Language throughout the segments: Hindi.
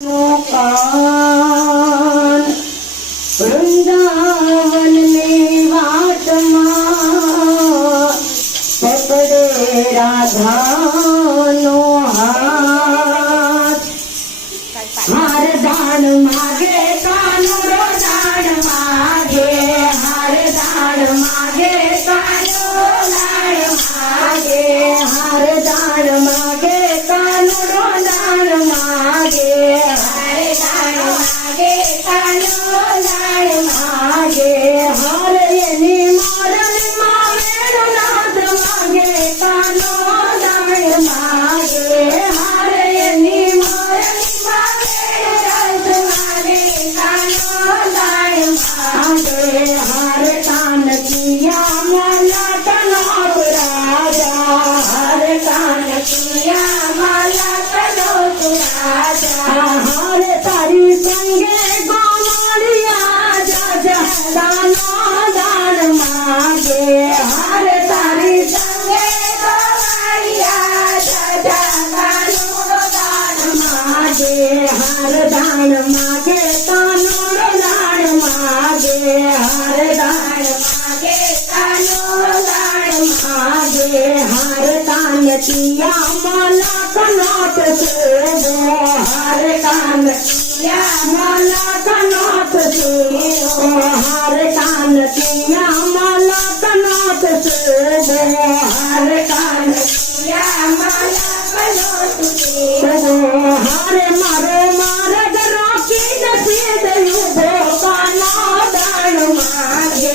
no I know. मागे, हर दान मागे, तनोर दान मागे, हर दान मागे, तनोर लाड मागे, हर दान किया मला से सेवो, हर दान किया मला से सेवो, हर दान किया मला से सेवो, हर दान किया હારે મારો મારા રોકી નથી દયું ભોપાનો દાણ માગે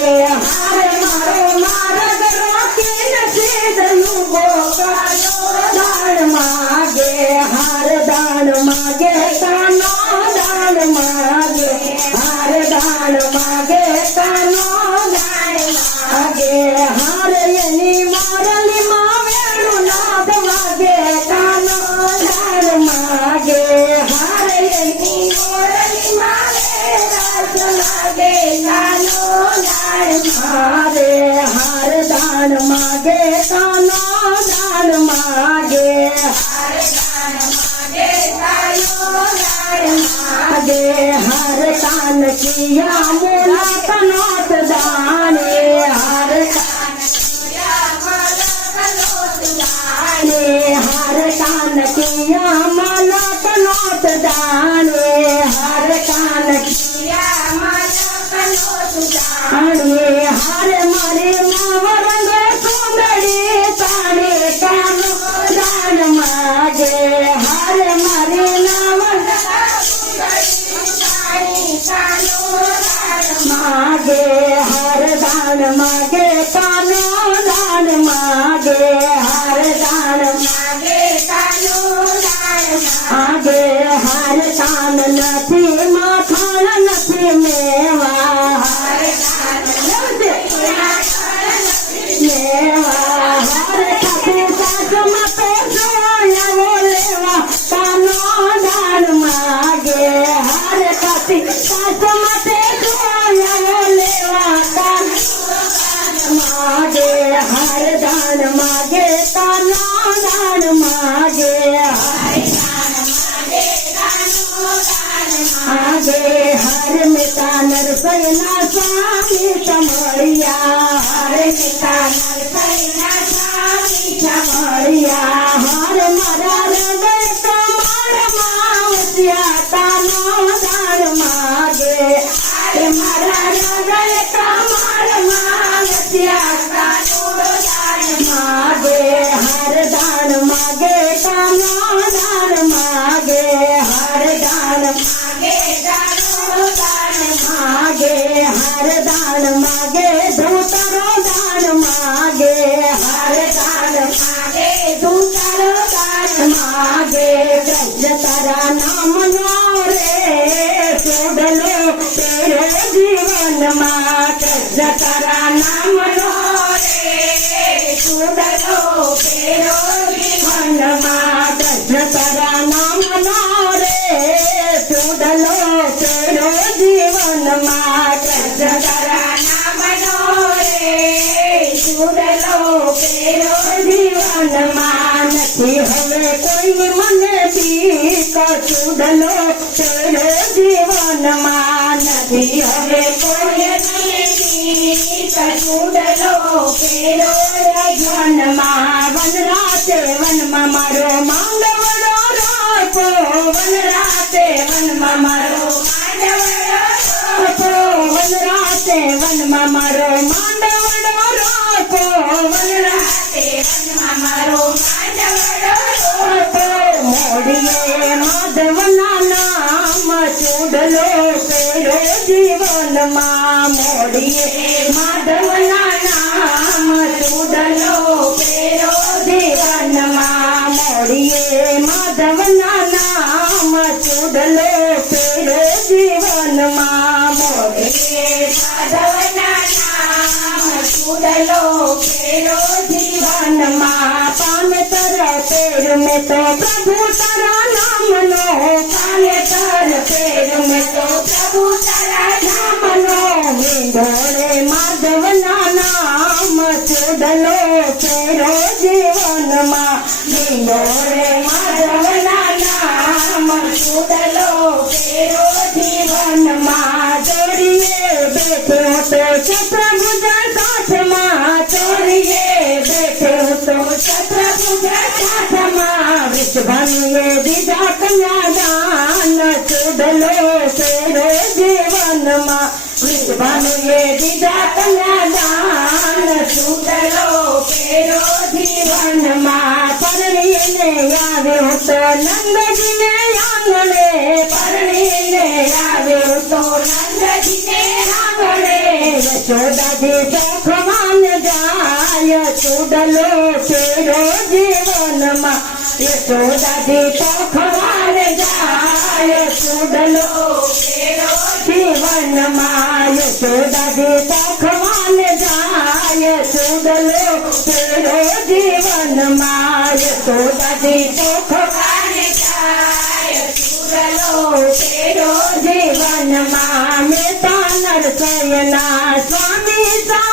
हरे हर कान किया दाने માગે કાનો દાન માગે, હાર દાન માગે કાનો દાન માગે. હાર દાન નથી માથાણ નથી મેં સ્વામી ચમળિયા હરે પિતા નરકૈના સ્વામી ચમળિયા હર મારા சாரதானம் ચલો જીવન માં નથી હવે કોઈ કચુડલો પેલો રજન માં વન રાતે વન માં મારો માંગવડો રાતો વન રાતે વન માં મારો માંડવડો વન રાતે વન માં મારો માંડવડો રાતો વન રાતે વન માં મારો માંડવડો રાતો મોડીએ માધવના ચૂડલો પેરો જીવનમાં મોડીએ માધવના નામ ચૂડલો પેરો જીવનમાં મોડીએ માધવના નામ ચૂડલો પેરો જીવનમાં મોડીએ માધવના નામ ચૂડલો પેરો જીવનમાં પામે તર में तो प्रभु तारा नाम लो। काले तार पैर में तो प्रभु तारा नाम लो। माधव नाम चुडलो फेरो जीवन माँ। गोरे माधव नाम સાકના દાન સુતરો કેરો જીવનમાં પરણીને આવ્યો તો નંદજીને આંગણે પરણીને આવ્યો તો નંદજીને આંગણે યશોદાજી સખવાન જાય સુડલો કેરો જીવનમાં યશોદાજી સખવાન જાય સુડલો કેરો વનમાં યશોદા પખવાન જાય સુદલો તેરો જીવનમાં યશોદાજી પખવાન જાય સુદલો તેરો જીવનમાં મેં તાનર સયના સ્વામી સા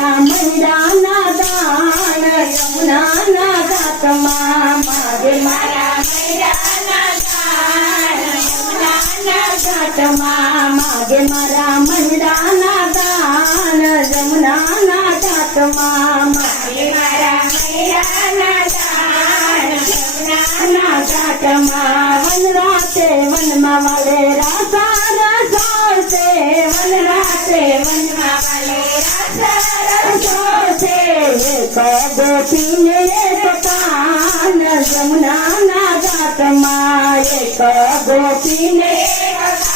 चामुंडा ना दान यमुना ना जात मागे मागे मारा मंडा ना दान यमुना जात मागे ના કાટમાં વન રાતે વનમાં વાલે રાસા રસોડશે વન રાતે વનમાં વાલે રાસા રસોડશે ગોપીને પકાન જમુના ના ઘાટમાં એક ગોપીને પકાન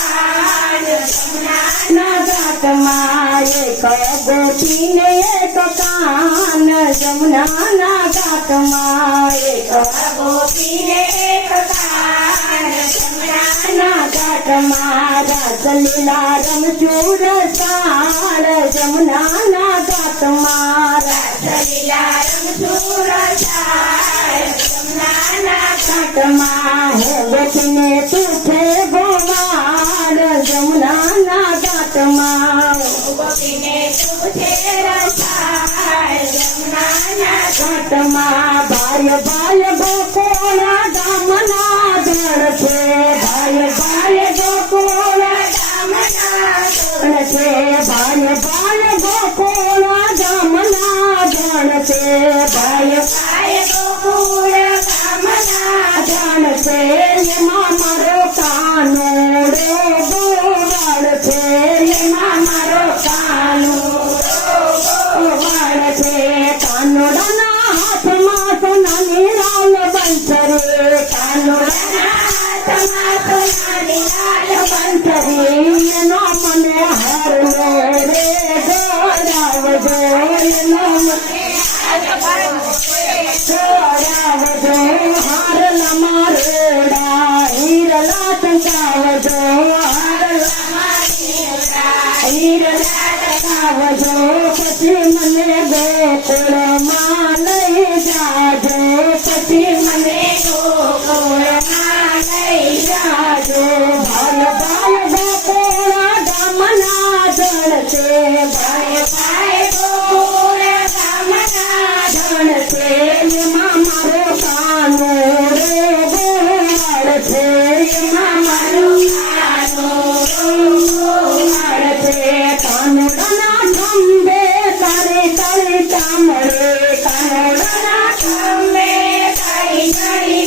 नगात माए गोपी ने एक कान जमुना नगात माए गोपी ने एक कान जमुना नगात मारा सलीला रमचूर सार जमुना नगात मारा सलीला रमचूर सार जमुना नगात माए गोपी ने तुझे गोवार जमुना नगात કમાવો ગોપીને પૂછે રસાય वजो आरला वजो पति मन गोकुल मा સાંભળે કાનોડાના સામે કાળી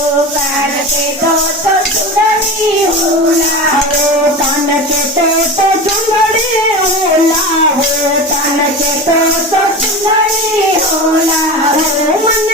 तो तो सुंदरी होला हो तन के तो तो सुंदरी होला हो मन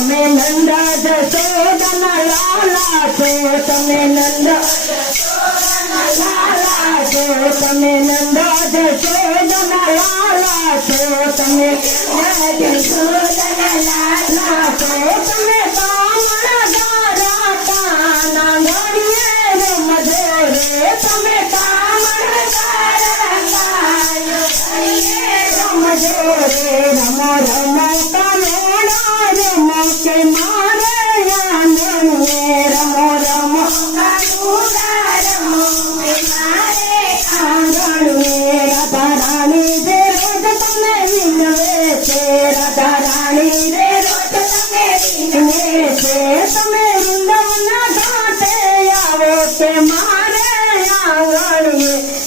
તમે નંદા જ લાલા તમે નંદા લાલા છો તમે નંદા જશોદન લાલા તમે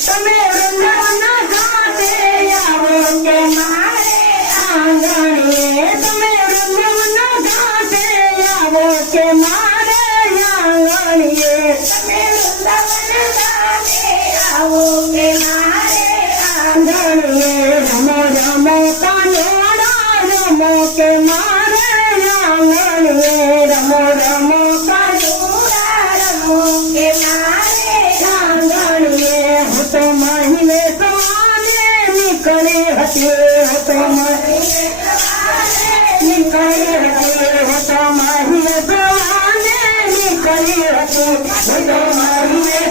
Submit!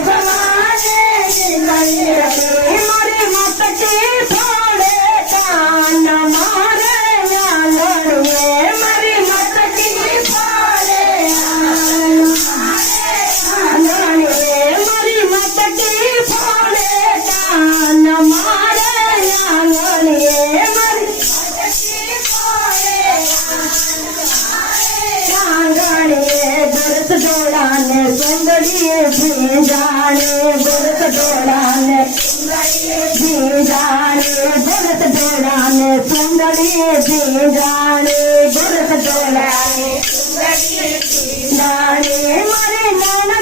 त भरत डोरान जी जाने भरत डोरान सुंदरी जी जाने भरत डोरान जाने मारे नाना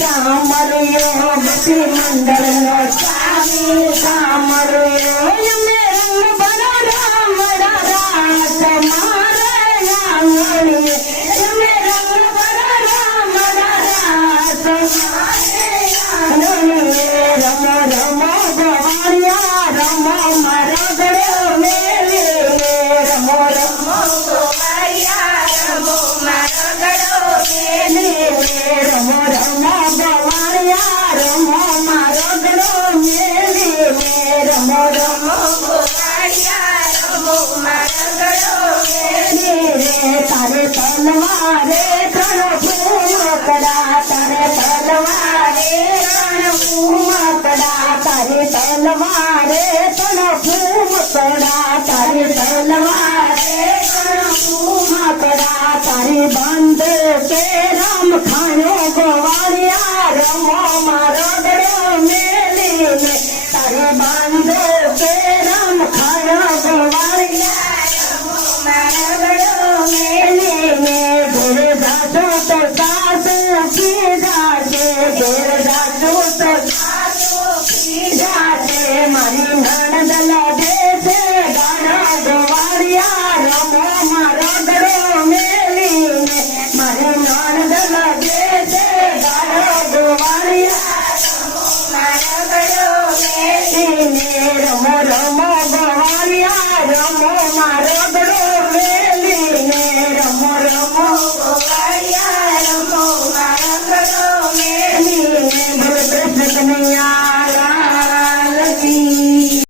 ಚಾಮರು ಯೋಗ ಶ್ರೀಮಂದರ ಚಾಮರು તારે તલવારે ત્રણ પૂમકડા તારે તલવારે ત્રણ પૂમકડા તારે તલવારે ત્રણ પૂમકડા તારે તલવારે ત્રણ પૂમકડા તારે બંધ કે રામ ખાનો ગોવાળિયા રમો મારો ગળ્યો મેલીને તારે બંધ કે te parte, aquí darte,